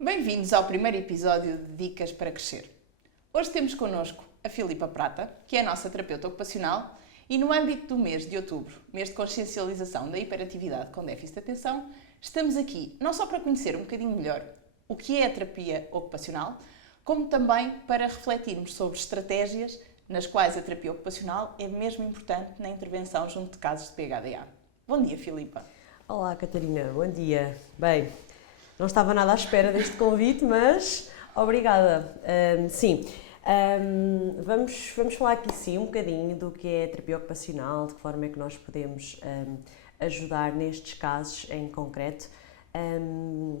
Bem-vindos ao primeiro episódio de Dicas para Crescer. Hoje temos connosco a Filipa Prata, que é a nossa terapeuta ocupacional, e no âmbito do mês de outubro, mês de consciencialização da hiperatividade com déficit de atenção, estamos aqui não só para conhecer um bocadinho melhor o que é a terapia ocupacional, como também para refletirmos sobre estratégias nas quais a terapia ocupacional é mesmo importante na intervenção junto de casos de PHDA. Bom dia, Filipa. Olá, Catarina, bom dia. Bem, não estava nada à espera deste convite, mas obrigada. Vamos falar aqui sim um bocadinho do que é a terapia ocupacional, de que forma é que nós podemos ajudar nestes casos em concreto.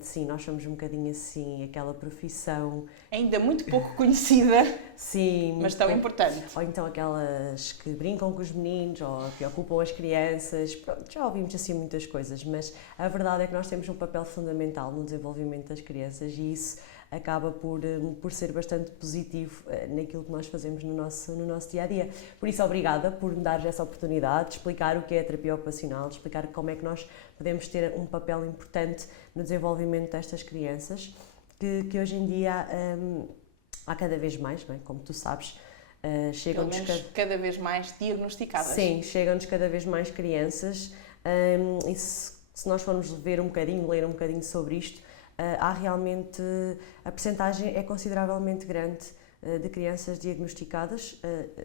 Sim, nós somos um bocadinho assim, aquela profissão... Ainda muito pouco conhecida, sim, mas tão importante. Ou então aquelas que brincam com os meninos, ou que ocupam as crianças. Pronto, já ouvimos assim muitas coisas, mas a verdade é que nós temos um papel fundamental no desenvolvimento das crianças e isso acaba por ser bastante positivo naquilo que nós fazemos no nosso dia-a-dia. Por isso, obrigada por me dares essa oportunidade de explicar o que é a terapia ocupacional, de explicar como é que nós podemos ter um papel importante no desenvolvimento destas crianças, que hoje em dia há cada vez mais, não é? Como tu sabes, chegam-nos cada vez mais diagnosticadas. Sim, chegam-nos cada vez mais crianças e se nós formos ver um bocadinho, ler um bocadinho sobre isto, há realmente, a percentagem é consideravelmente grande de crianças diagnosticadas,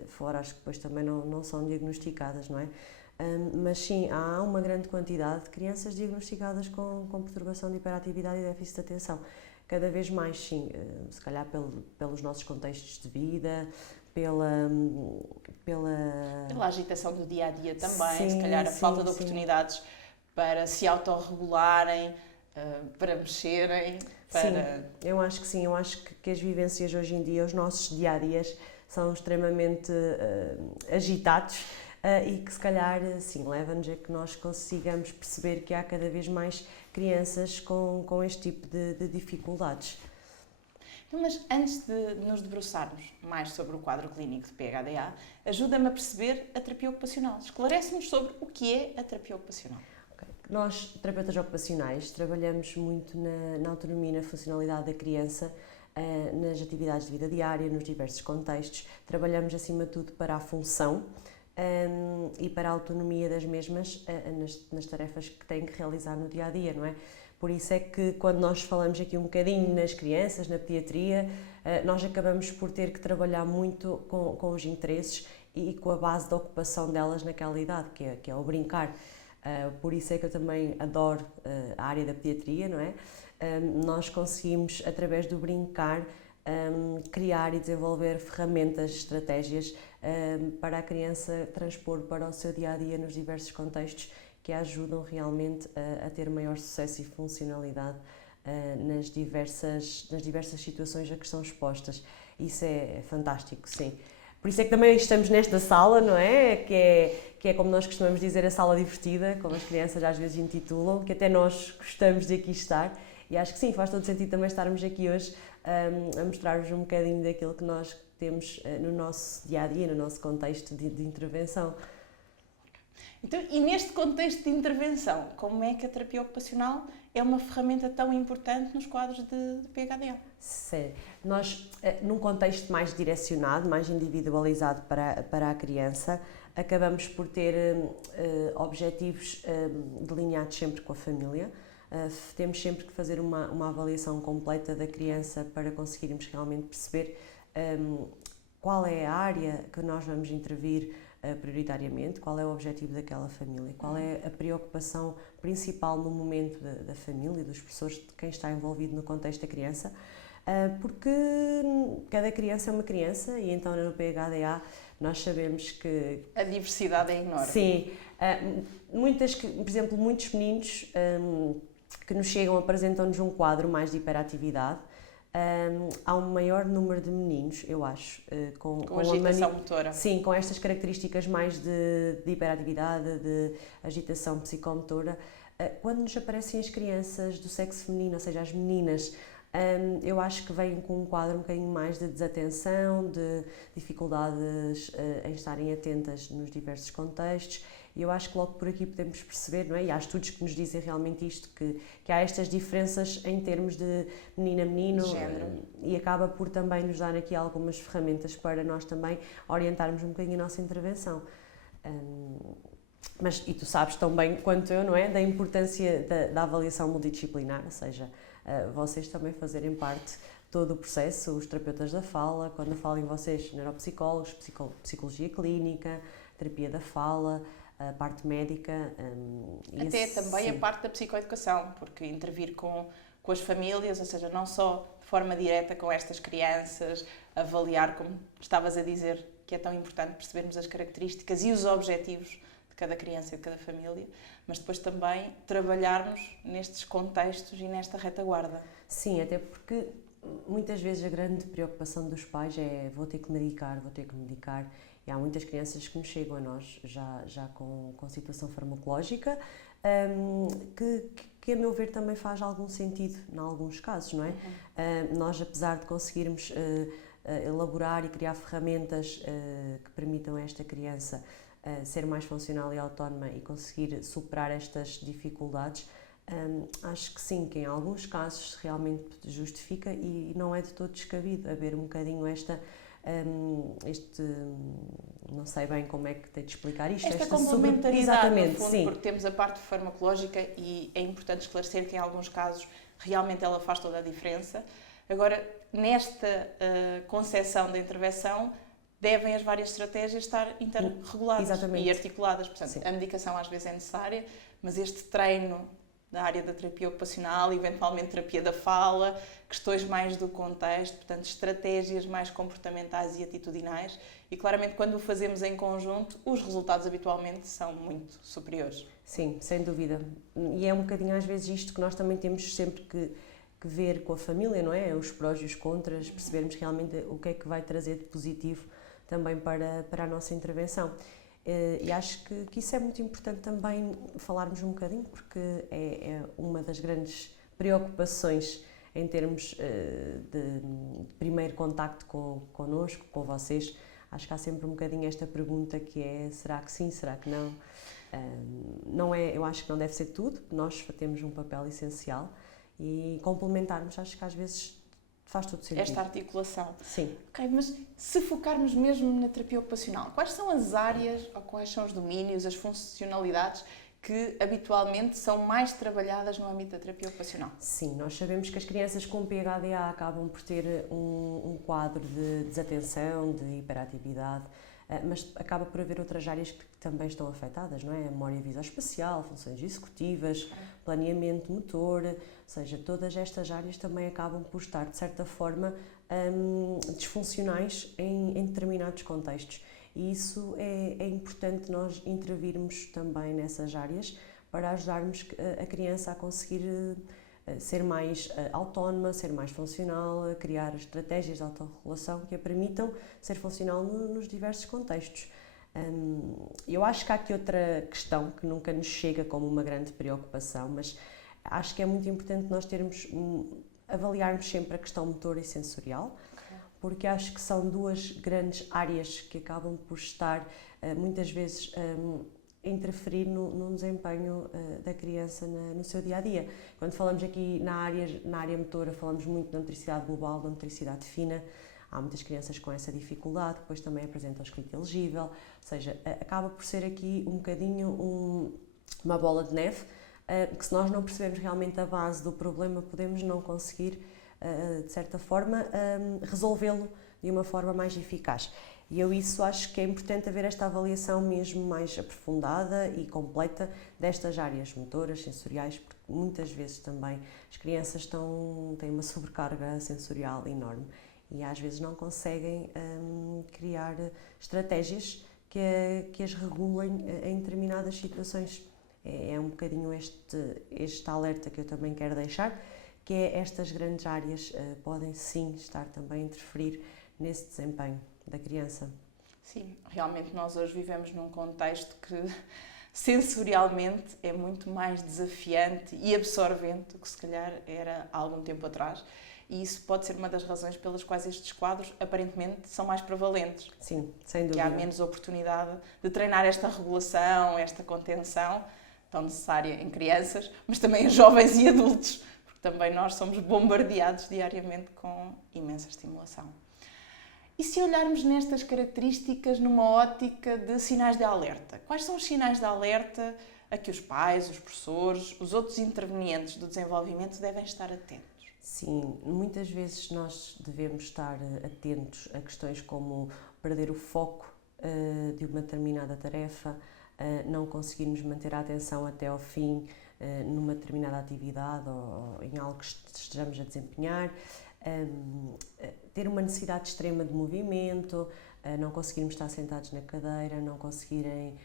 fora as que depois também não são diagnosticadas, não é? Mas sim, há uma grande quantidade de crianças diagnosticadas com perturbação de hiperatividade e déficit de atenção. Cada vez mais, sim, se calhar pelos nossos contextos de vida, pela agitação do dia-a-dia também, sim, se calhar a falta de sim. oportunidades para se autorregularem, para mexerem, para... Sim, eu acho que sim, eu acho que as vivências hoje em dia, os nossos dia-a-dias são extremamente agitados e que se calhar, sim, leva-nos a que nós consigamos perceber que há cada vez mais crianças com este tipo de dificuldades. Mas antes de nos debruçarmos mais sobre o quadro clínico de PHDA, ajuda-me a perceber a terapia ocupacional. Esclarece-nos sobre o que é a terapia ocupacional. Nós, terapeutas ocupacionais, trabalhamos muito na autonomia e na funcionalidade da criança, nas atividades de vida diária, nos diversos contextos. Trabalhamos, acima de tudo, para a função e para a autonomia das mesmas nas tarefas que têm que realizar no dia-a-dia, não é? Por isso é que, quando nós falamos aqui um bocadinho nas crianças, na pediatria, nós acabamos por ter que trabalhar muito com os interesses e com a base da ocupação delas naquela idade, que é o brincar. Por isso é que eu também adoro a área da pediatria, não é? Nós conseguimos, através do brincar, criar e desenvolver ferramentas, estratégias para a criança transpor para o seu dia-a-dia nos diversos contextos que a ajudam realmente a ter maior sucesso e funcionalidade nas diversas situações a que estão expostas. Isso é fantástico, sim. Por isso é que também estamos nesta sala, não é? Que é como nós costumamos dizer, a sala divertida, como as crianças às vezes intitulam, que até nós gostamos de aqui estar. E acho que sim, faz todo sentido também estarmos aqui hoje a mostrar-vos um bocadinho daquilo que nós temos no nosso dia-a-dia, no nosso contexto de intervenção. Então, e neste contexto de intervenção, como é que a terapia ocupacional é uma ferramenta tão importante nos quadros de PHDA? Sim. Nós, num contexto mais direcionado, mais individualizado para a criança, acabamos por ter objetivos delineados sempre com a família. Temos sempre que fazer uma avaliação completa da criança para conseguirmos realmente perceber qual é a área que nós vamos intervir prioritariamente, qual é o objetivo daquela família, qual é a preocupação principal no momento da família, dos professores, de quem está envolvido no contexto da criança, porque cada criança é uma criança e então no PHDA nós sabemos que... A diversidade é enorme. Sim, por exemplo, muitos meninos que nos chegam apresentam-nos um quadro mais de hiperatividade. Há um maior número de meninos, eu acho, com agitação motora. Sim, com estas características mais de hiperatividade, de agitação psicomotora. Quando nos aparecem as crianças do sexo feminino, ou seja, as meninas, eu acho que vêm com um quadro um bocadinho mais de desatenção, de dificuldades em estarem atentas nos diversos contextos E eu acho que logo por aqui podemos perceber, não é? E há estudos que nos dizem realmente isto, que há estas diferenças em termos de menina-menino, e acaba por também nos dar aqui algumas ferramentas para nós também orientarmos um bocadinho a nossa intervenção. Mas, e tu sabes tão bem quanto eu, não é? Da importância da avaliação multidisciplinar, ou seja, vocês também fazerem parte de todo o processo, os terapeutas da fala, quando eu falo em vocês, neuropsicólogos, psicologia clínica, terapia da fala, a parte médica. Até também a parte da psicoeducação, porque intervir com as famílias, ou seja, não só de forma direta com estas crianças, avaliar, como estavas a dizer, que é tão importante percebermos as características e os objetivos de cada criança e de cada família, mas depois também trabalharmos nestes contextos e nesta retaguarda. Sim, até porque muitas vezes a grande preocupação dos pais é vou ter que medicar, e há muitas crianças que nos chegam a nós já com situação farmacológica, que a meu ver também faz algum sentido em alguns casos, não é? Nós, apesar de conseguirmos elaborar e criar ferramentas que permitam a esta criança ser mais funcional e autónoma e conseguir superar estas dificuldades, acho que sim, que em alguns casos realmente justifica e não é de todo descabido haver um bocadinho não sei bem como é que tenho de explicar isto. Esta complementaridade, no fundo, sim. Porque temos a parte farmacológica e é importante esclarecer que em alguns casos realmente ela faz toda a diferença. Agora, nesta concepção da intervenção, devem as várias estratégias estar interreguladas e articuladas. Portanto, sim. A medicação às vezes é necessária, mas este treino da área da terapia ocupacional, eventualmente terapia da fala, questões mais do contexto, portanto, estratégias mais comportamentais e atitudinais, e claramente quando o fazemos em conjunto, os resultados habitualmente são muito superiores. Sim, sem dúvida. E é um bocadinho às vezes isto que nós também temos sempre que ver com a família, não é? Os prós e os contras, percebermos realmente o que é que vai trazer de positivo também para a nossa intervenção. E acho que isso é muito importante também falarmos um bocadinho, porque é uma das grandes preocupações em termos de primeiro contacto connosco, com vocês. Acho que há sempre um bocadinho esta pergunta que é: será que sim, será que não? Não é, eu acho que não deve ser tudo, nós temos um papel essencial e complementarmos, acho que às vezes faz todo sentido. Esta articulação. Sim. Ok, mas se focarmos mesmo na terapia ocupacional, quais são as áreas ou quais são os domínios, as funcionalidades que habitualmente são mais trabalhadas no âmbito da terapia ocupacional? Sim, nós sabemos que as crianças com PHDA acabam por ter um quadro de desatenção, de hiperatividade, mas acaba por haver outras áreas que também estão afetadas, não é? A memória visoespacial, funções executivas, planeamento motor, ou seja, todas estas áreas também acabam por estar, de certa forma, disfuncionais em determinados contextos. E isso é importante nós intervirmos também nessas áreas para ajudarmos a criança a conseguir ser mais autónoma, ser mais funcional, a criar estratégias de autorregulação que a permitam ser funcional nos diversos contextos. Eu acho que há aqui outra questão que nunca nos chega como uma grande preocupação, mas acho que é muito importante nós avaliarmos sempre a questão motora e sensorial, porque acho que são duas grandes áreas que acabam por estar muitas vezes interferir no desempenho da criança no seu dia-a-dia. Quando falamos aqui na área motora, falamos muito da motricidade global, da motricidade fina. Há muitas crianças com essa dificuldade, depois também apresentam a escrita elegível, ou seja, acaba por ser aqui um bocadinho uma bola de neve, que se nós não percebermos realmente a base do problema, podemos não conseguir, de certa forma, resolvê-lo de uma forma mais eficaz. E eu acho que é importante haver esta avaliação mesmo mais aprofundada e completa destas áreas motoras, sensoriais, porque muitas vezes também as crianças têm uma sobrecarga sensorial enorme e às vezes não conseguem criar estratégias que as regulem em determinadas situações. É um bocadinho este alerta que eu também quero deixar, que é estas grandes áreas podem sim estar também a interferir nesse desempenho da criança. Sim, realmente nós hoje vivemos num contexto que sensorialmente é muito mais desafiante e absorvente do que se calhar era há algum tempo atrás. E isso pode ser uma das razões pelas quais estes quadros aparentemente são mais prevalentes. Sim, sem dúvida. Que há menos oportunidade de treinar esta regulação, esta contenção, tão necessária em crianças, mas também em jovens e adultos, porque também nós somos bombardeados diariamente com imensa estimulação. E se olharmos nestas características numa ótica de sinais de alerta, quais são os sinais de alerta a que os pais, os professores, os outros intervenientes do desenvolvimento devem estar atentos? Sim, muitas vezes nós devemos estar atentos a questões como perder o foco de uma determinada tarefa, não conseguirmos manter a atenção até ao fim numa determinada atividade ou em algo que estejamos a desempenhar, ter uma necessidade extrema de movimento, não conseguirmos estar sentados na cadeira, não conseguirem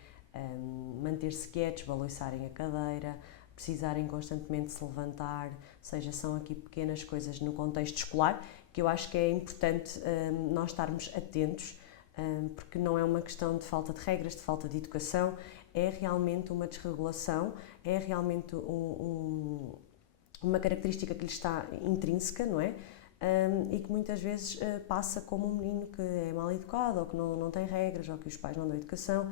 manter-se quietos, balançarem a cadeira, precisarem constantemente se levantar, ou seja, são aqui pequenas coisas no contexto escolar que eu acho que é importante nós estarmos atentos, porque não é uma questão de falta de regras, de falta de educação, é realmente uma desregulação, é realmente uma característica que lhe está intrínseca, não é? E que muitas vezes passa como um menino que é mal educado ou que não tem regras ou que os pais não dão educação.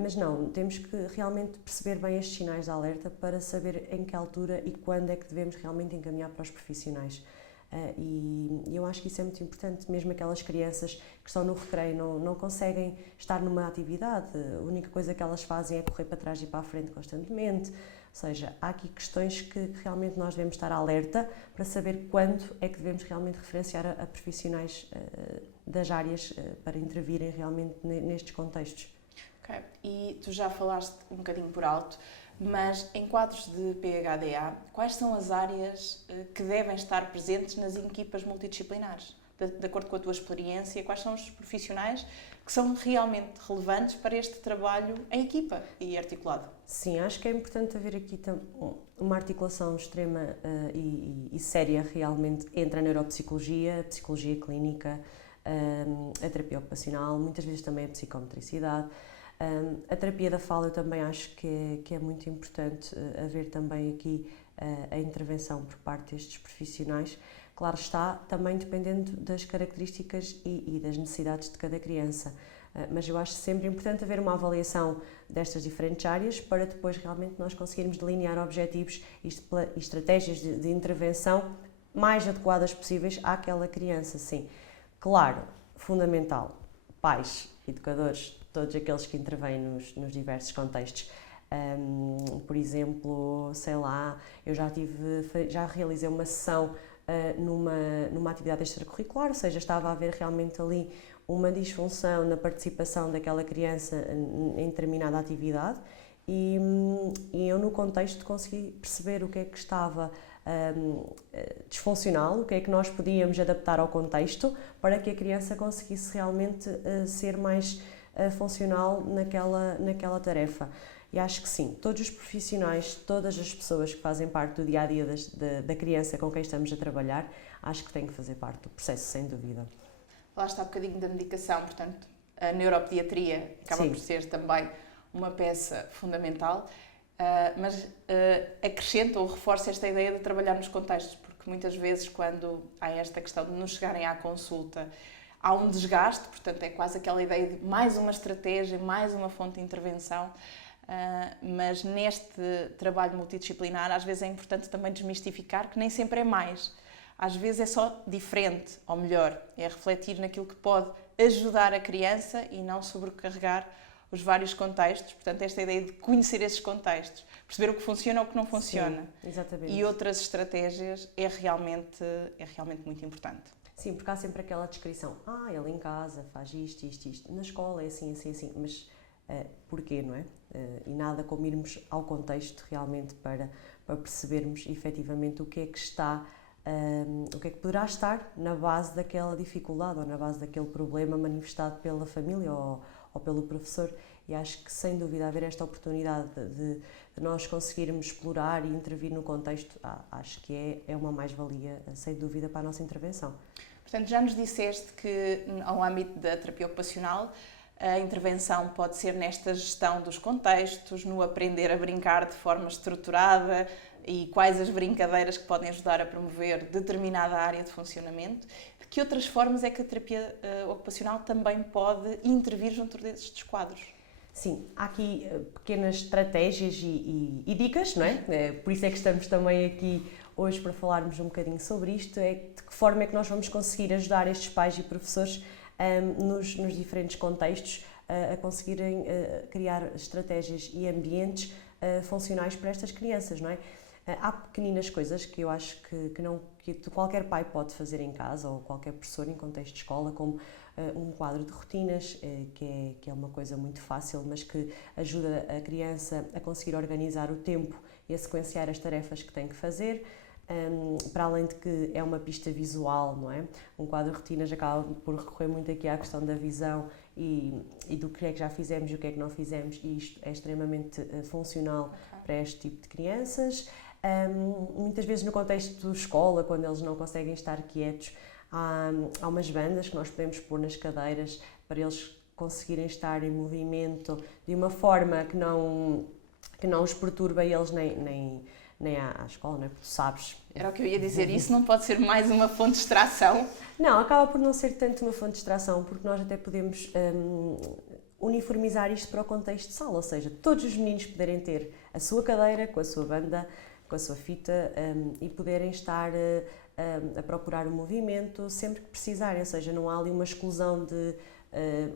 Mas não, temos que realmente perceber bem estes sinais de alerta para saber em que altura e quando é que devemos realmente encaminhar para os profissionais. E eu acho que isso é muito importante, mesmo aquelas crianças que estão no recreio, não conseguem estar numa atividade, a única coisa que elas fazem é correr para trás e para a frente constantemente. Ou seja, há aqui questões que realmente nós devemos estar alerta para saber quando é que devemos realmente referenciar a profissionais das áreas para intervirem realmente nestes contextos. Ok, e tu já falaste um bocadinho por alto, mas em quadros de PHDA, quais são as áreas que devem estar presentes nas equipas multidisciplinares? De acordo com a tua experiência, quais são os profissionais que são realmente relevantes para este trabalho em equipa e articulado? Sim, acho que é importante haver aqui uma articulação extrema e séria realmente entre a neuropsicologia, a psicologia clínica, a terapia ocupacional, muitas vezes também a psicomotricidade. A terapia da fala eu também acho que é muito importante haver também aqui a intervenção por parte destes profissionais. Claro está, também dependendo das características e das necessidades de cada criança. Mas eu acho sempre importante haver uma avaliação destas diferentes áreas para depois realmente nós conseguirmos delinear objetivos e estratégias de intervenção mais adequadas possíveis àquela criança, sim. Claro, fundamental, pais, educadores, todos aqueles que intervêm nos diversos contextos. Por exemplo, sei lá, eu já realizei uma sessão numa atividade extracurricular, ou seja, estava a haver realmente ali uma disfunção na participação daquela criança em determinada atividade e eu no contexto consegui perceber o que é que estava disfuncional, o que é que nós podíamos adaptar ao contexto para que a criança conseguisse realmente ser mais funcional naquela tarefa. E acho que sim, todos os profissionais, todas as pessoas que fazem parte do dia-a-dia da criança com quem estamos a trabalhar, acho que têm que fazer parte do processo, sem dúvida. Falaste há um bocadinho da medicação, portanto, a neuropediatria acaba por ser também uma peça fundamental, mas acrescenta ou reforça esta ideia de trabalhar nos contextos, porque muitas vezes quando há esta questão de nos chegarem à consulta, há um desgaste, portanto é quase aquela ideia de mais uma estratégia, mais uma fonte de intervenção, mas neste trabalho multidisciplinar às vezes é importante também desmistificar que nem sempre é mais. Às vezes é só diferente, ou melhor, é refletir naquilo que pode ajudar a criança e não sobrecarregar os vários contextos. Portanto, esta ideia de conhecer esses contextos, perceber o que funciona ou o que não funciona. Sim, exatamente. E outras estratégias é realmente muito importante. Sim, porque há sempre aquela descrição, ele em casa faz isto, na escola é assim, mas porquê, não é? E nada como irmos ao contexto realmente para percebermos efetivamente o que é que está, o que é que poderá estar na base daquela dificuldade ou na base daquele problema manifestado pela família ou pelo professor. E acho que, sem dúvida, haver esta oportunidade de nós conseguirmos explorar e intervir no contexto, acho que é uma mais-valia, sem dúvida, para a nossa intervenção. Portanto, já nos disseste que, ao âmbito da terapia ocupacional, a intervenção pode ser nesta gestão dos contextos, no aprender a brincar de forma estruturada e quais as brincadeiras que podem ajudar a promover determinada área de funcionamento. De que outras formas é que a terapia ocupacional também pode intervir junto destes quadros? Sim, há aqui pequenas estratégias e dicas, não é? Por isso é que estamos também aqui hoje para falarmos um bocadinho sobre isto, é de que forma é que nós vamos conseguir ajudar estes pais e professores nos diferentes contextos a conseguirem criar estratégias e ambientes funcionais para estas crianças, não é? Há pequeninas coisas que eu acho que qualquer pai pode fazer em casa ou qualquer professor em contexto de escola, como um quadro de rotinas, que é uma coisa muito fácil, mas que ajuda a criança a conseguir organizar o tempo e a sequenciar as tarefas que tem que fazer. Para além de que é uma pista visual, não é? Um quadro de rotinas acaba por recorrer muito aqui à questão da visão e do que é que já fizemos e o que é que não fizemos, e isto é extremamente funcional para este tipo de crianças. Muitas vezes no contexto de escola, quando eles não conseguem estar quietos, há umas bandas que nós podemos pôr nas cadeiras para eles conseguirem estar em movimento de uma forma que não os perturba eles nem à escola, não é? Porque tu sabes. Era o que eu ia dizer, isso não pode ser mais uma fonte de distração? Não, acaba por não ser tanto uma fonte de distração, porque nós até podemos uniformizar isto para o contexto de sala, ou seja, todos os meninos poderem ter a sua cadeira, com a sua banda, com a sua fita e poderem estar a procurar o movimento sempre que precisarem, ou seja, não há ali uma exclusão de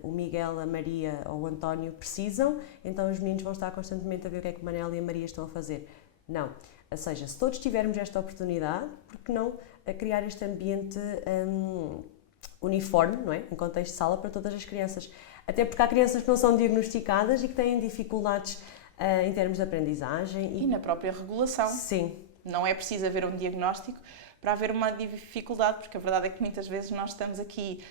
o Miguel, a Maria ou o António precisam, então os meninos vão estar constantemente a ver o que é que o Manel e a Maria estão a fazer. Não, ou seja, se todos tivermos esta oportunidade, por que não criar este ambiente uniforme, não é? Em contexto de sala para todas as crianças. Até porque há crianças que não são diagnosticadas e que têm dificuldades em termos de aprendizagem. E na própria regulação. Sim. Não é preciso haver um diagnóstico para haver uma dificuldade, porque a verdade é que muitas vezes nós estamos aqui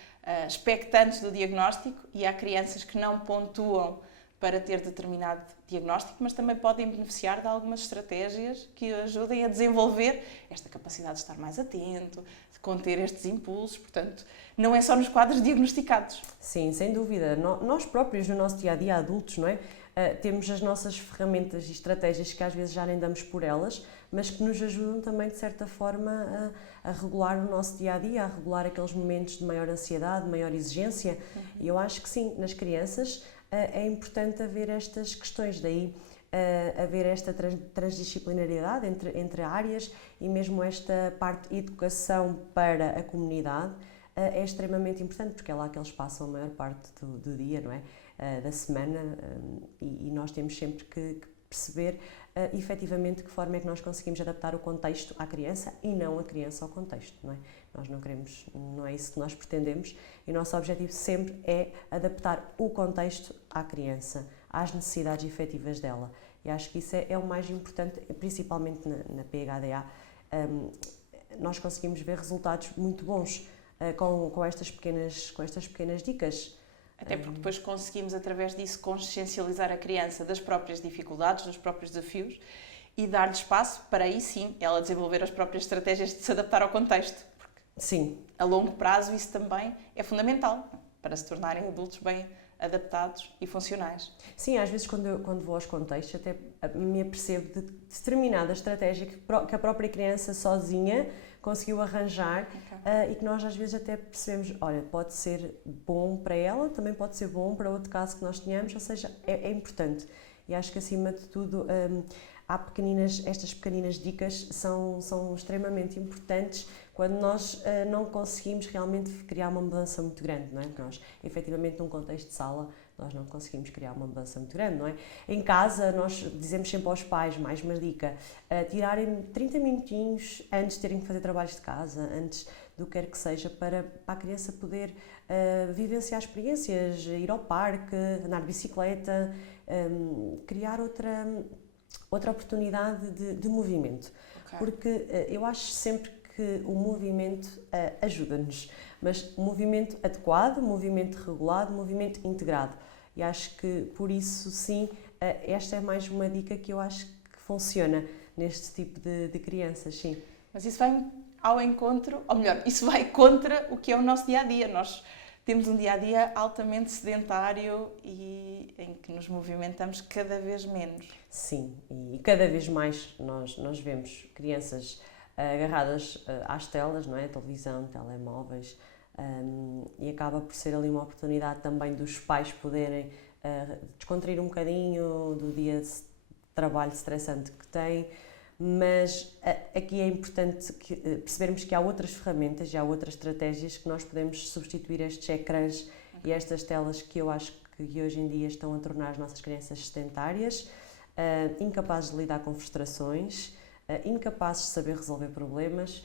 expectantes do diagnóstico e há crianças que não pontuam para ter determinado diagnóstico, mas também podem beneficiar de algumas estratégias que ajudem a desenvolver esta capacidade de estar mais atento, de conter estes impulsos, portanto, não é só nos quadros diagnosticados. Sim, sem dúvida. Nós próprios, no nosso dia-a-dia, adultos, não é? Temos as nossas ferramentas e estratégias que às vezes já nem damos por elas, mas que nos ajudam também, de certa forma, a regular o nosso dia-a-dia, a regular aqueles momentos de maior ansiedade, de maior exigência. E eu acho que sim, nas crianças é importante haver estas questões, daí haver esta transdisciplinariedade entre áreas e mesmo esta parte de educação para a comunidade é extremamente importante, porque é lá que eles passam a maior parte do dia, não é? Da semana, e nós temos sempre que perceber efetivamente de que forma é que nós conseguimos adaptar o contexto à criança e não a criança ao contexto, não é? Nós não queremos, não é isso que nós pretendemos, e o nosso objetivo sempre é adaptar o contexto à criança, às necessidades efetivas dela. E acho que isso é o mais importante, principalmente na PHDA. Nós conseguimos ver resultados muito bons com estas pequenas dicas. Até porque depois conseguimos, através disso, consciencializar a criança das próprias dificuldades, dos próprios desafios e dar-lhe espaço para aí sim ela desenvolver as próprias estratégias de se adaptar ao contexto. Porque sim. A longo prazo isso também é fundamental para se tornarem adultos bem adaptados e funcionais. Sim, às vezes quando vou aos contextos até me apercebo de determinada estratégia que a própria criança sozinha conseguiu arranjar e que nós às vezes até percebemos, olha, pode ser bom para ela, também pode ser bom para outro caso que nós tenhamos, ou seja, é importante. E acho que acima de tudo estas pequeninas dicas são extremamente importantes quando nós não conseguimos realmente criar uma mudança muito grande, não é? Porque nós, efetivamente, num contexto de sala, nós não conseguimos criar uma mudança muito grande, não é? Em casa, nós dizemos sempre aos pais, mais uma dica, tirarem 30 minutinhos antes de terem que fazer trabalhos de casa, antes do que quer que seja, para a criança poder vivenciar experiências, ir ao parque, andar de bicicleta, criar outra oportunidade de movimento. Okay. Porque eu acho sempre que o movimento ajuda-nos, mas o movimento adequado, movimento regulado, movimento integrado. E acho que, por isso, sim, esta é mais uma dica que eu acho que funciona neste tipo de crianças, sim. Mas isso vai ao encontro, ou melhor, isso vai contra o que é o nosso dia-a-dia. Nós temos um dia-a-dia altamente sedentário e em que nos movimentamos cada vez menos. Sim, e cada vez mais nós vemos crianças agarradas às telas, não é? Televisão, telemóveis, e acaba por ser ali uma oportunidade também dos pais poderem descontrair um bocadinho do dia de trabalho estressante que têm, mas aqui é importante percebermos que há outras ferramentas e há outras estratégias que nós podemos substituir estes ecrãs e estas telas que eu acho que hoje em dia estão a tornar as nossas crianças sedentárias, incapazes de lidar com frustrações, incapazes de saber resolver problemas,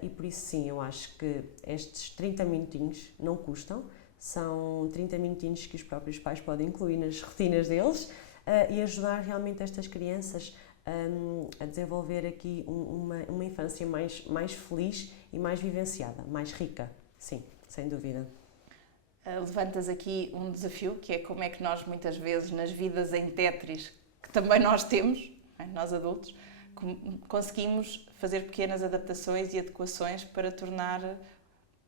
e por isso sim, eu acho que estes 30 minutinhos não custam, são 30 minutinhos que os próprios pais podem incluir nas rotinas deles e ajudar realmente estas crianças a desenvolver aqui uma infância mais feliz e mais vivenciada, mais rica, sim, sem dúvida. Levantas aqui um desafio, que é como é que nós muitas vezes nas vidas em Tetris, que também nós temos, nós adultos, conseguimos fazer pequenas adaptações e adequações para tornar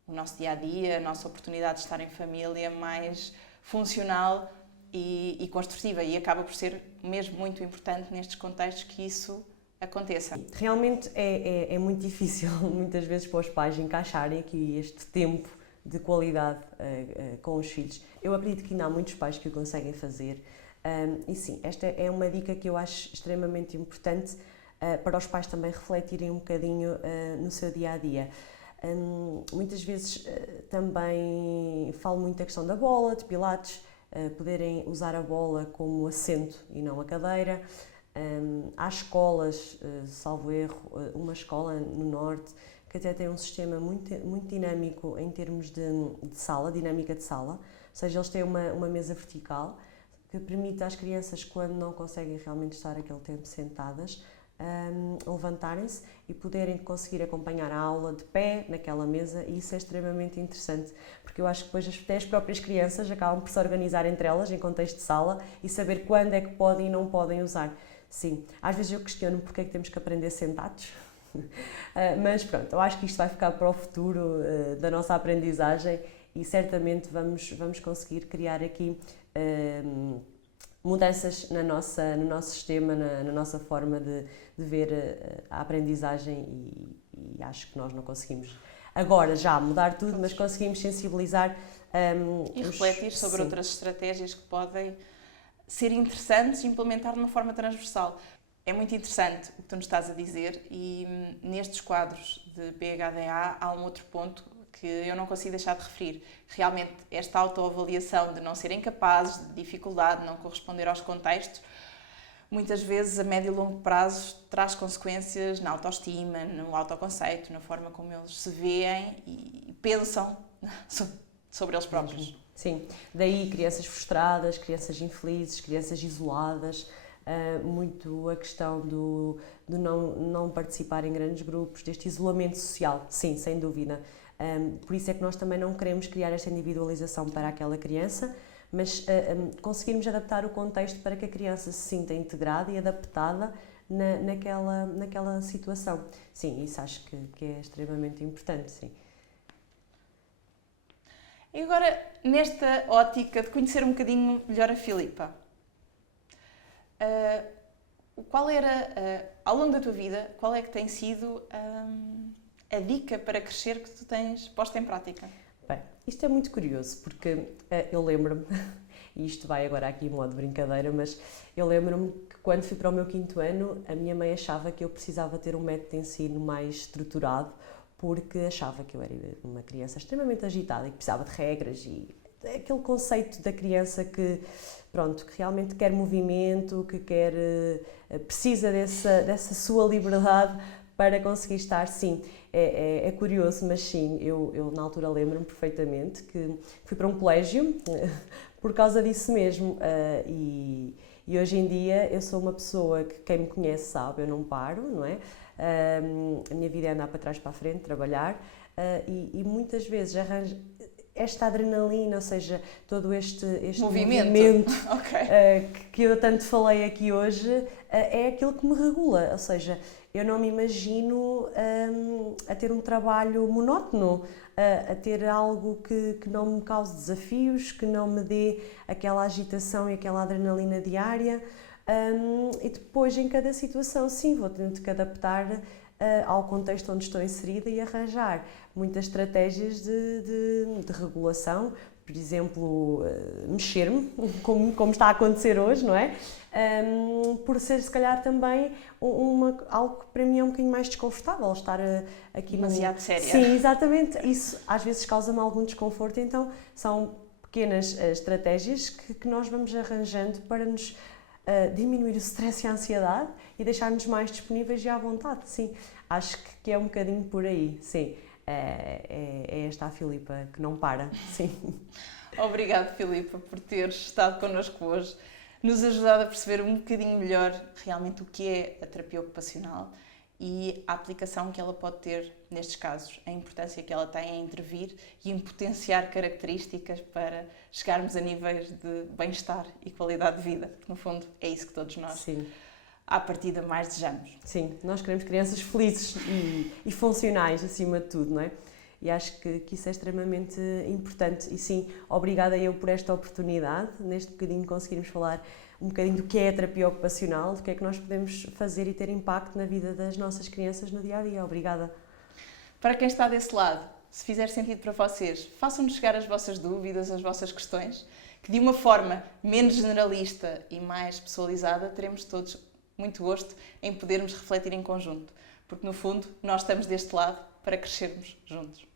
o nosso dia-a-dia, a nossa oportunidade de estar em família mais funcional e construtiva, e acaba por ser mesmo muito importante nestes contextos que isso aconteça. Realmente é muito difícil muitas vezes para os pais encaixarem aqui este tempo de qualidade com os filhos. Eu acredito que ainda há muitos pais que o conseguem fazer, e sim, esta é uma dica que eu acho extremamente importante para os pais também refletirem um bocadinho no seu dia-a-dia. Muitas vezes também falo muito da questão da bola, de pilates, poderem usar a bola como assento e não a cadeira. Há escolas, salvo erro, uma escola no Norte que até tem um sistema muito dinâmico em termos de sala, dinâmica de sala, ou seja, eles têm uma mesa vertical que permite às crianças, quando não conseguem realmente estar aquele tempo sentadas, levantarem-se e poderem conseguir acompanhar a aula de pé naquela mesa, e isso é extremamente interessante, porque eu acho que depois até as próprias crianças acabam por se organizar entre elas em contexto de sala e saber quando é que podem e não podem usar. Sim, às vezes eu questiono porque é que temos que aprender sentados, mas pronto, eu acho que isto vai ficar para o futuro da nossa aprendizagem e certamente vamos conseguir criar aqui mudanças no nosso sistema, na nossa forma de ver a aprendizagem, e acho que nós não conseguimos agora já mudar tudo, mas conseguimos sensibilizar e refletir sobre outras estratégias que podem ser interessantes e implementar de uma forma transversal. É muito interessante o que tu nos estás a dizer, e nestes quadros de PHDA há um outro ponto que eu não consigo deixar de referir. Realmente, esta autoavaliação de não serem capazes, de dificuldade, de não corresponder aos contextos, muitas vezes a médio e longo prazo traz consequências na autoestima, no autoconceito, na forma como eles se veem e pensam sobre eles próprios. Sim, daí crianças frustradas, crianças infelizes, crianças isoladas, muito a questão do não participar em grandes grupos, deste isolamento social, sim, sem dúvida. Por isso é que nós também não queremos criar esta individualização para aquela criança, mas conseguirmos adaptar o contexto para que a criança se sinta integrada e adaptada naquela situação. Sim, isso acho que é extremamente importante, sim. E agora, nesta ótica de conhecer um bocadinho melhor a Filipa, qual era, ao longo da tua vida, qual é que tem sido a dica para crescer que tu tens posta em prática? Bem, isto é muito curioso, porque eu lembro-me, e isto vai agora aqui em modo de brincadeira, mas eu lembro-me que quando fui para o meu 5º ano, a minha mãe achava que eu precisava ter um método de ensino mais estruturado, porque achava que eu era uma criança extremamente agitada e que precisava de regras, e aquele conceito da criança que realmente quer movimento, que precisa dessa sua liberdade para conseguir estar, sim. É curioso, mas sim, eu na altura lembro-me perfeitamente que fui para um colégio por causa disso mesmo, e hoje em dia eu sou uma pessoa que quem me conhece sabe, eu não paro, não é? A minha vida é andar para trás para a frente, trabalhar, e muitas vezes arranjo esta adrenalina, ou seja, todo este movimento okay. Que eu tanto falei aqui hoje, é aquilo que me regula, ou seja, eu não me imagino a ter um trabalho monótono, a ter algo que não me cause desafios, que não me dê aquela agitação e aquela adrenalina diária. E depois, em cada situação, sim, vou tendo que adaptar ao contexto onde estou inserida e arranjar muitas estratégias de regulação, por exemplo, mexer-me, como está a acontecer hoje, não é? Por ser, se calhar, também algo que para mim é um bocadinho mais desconfortável, estar aqui demasiado séria. Sim, exatamente. Isso às vezes causa-me algum desconforto, então são pequenas estratégias que nós vamos arranjando para nos diminuir o stress e a ansiedade e deixar-nos mais disponíveis e à vontade, sim. Acho que é um bocadinho por aí, sim. É esta a Filipa que não para, sim. Obrigada, Filipa, por teres estado connosco hoje, nos ajudado a perceber um bocadinho melhor realmente o que é a terapia ocupacional e a aplicação que ela pode ter nestes casos, a importância que ela tem em intervir e em potenciar características para chegarmos a níveis de bem-estar e qualidade de vida, porque no fundo é isso que todos nós, Sim. à partida, mais desejamos. Sim, nós queremos crianças felizes e funcionais, acima de tudo, não é? E acho que isso é extremamente importante. E sim, obrigada eu por esta oportunidade, neste bocadinho conseguirmos falar um bocadinho do que é a terapia ocupacional, do que é que nós podemos fazer e ter impacto na vida das nossas crianças no dia-a-dia. Obrigada. Para quem está desse lado, se fizer sentido para vocês, façam-nos chegar as vossas dúvidas, as vossas questões, que de uma forma menos generalista e mais pessoalizada teremos todos muito gosto em podermos refletir em conjunto, porque no fundo nós estamos deste lado para crescermos juntos.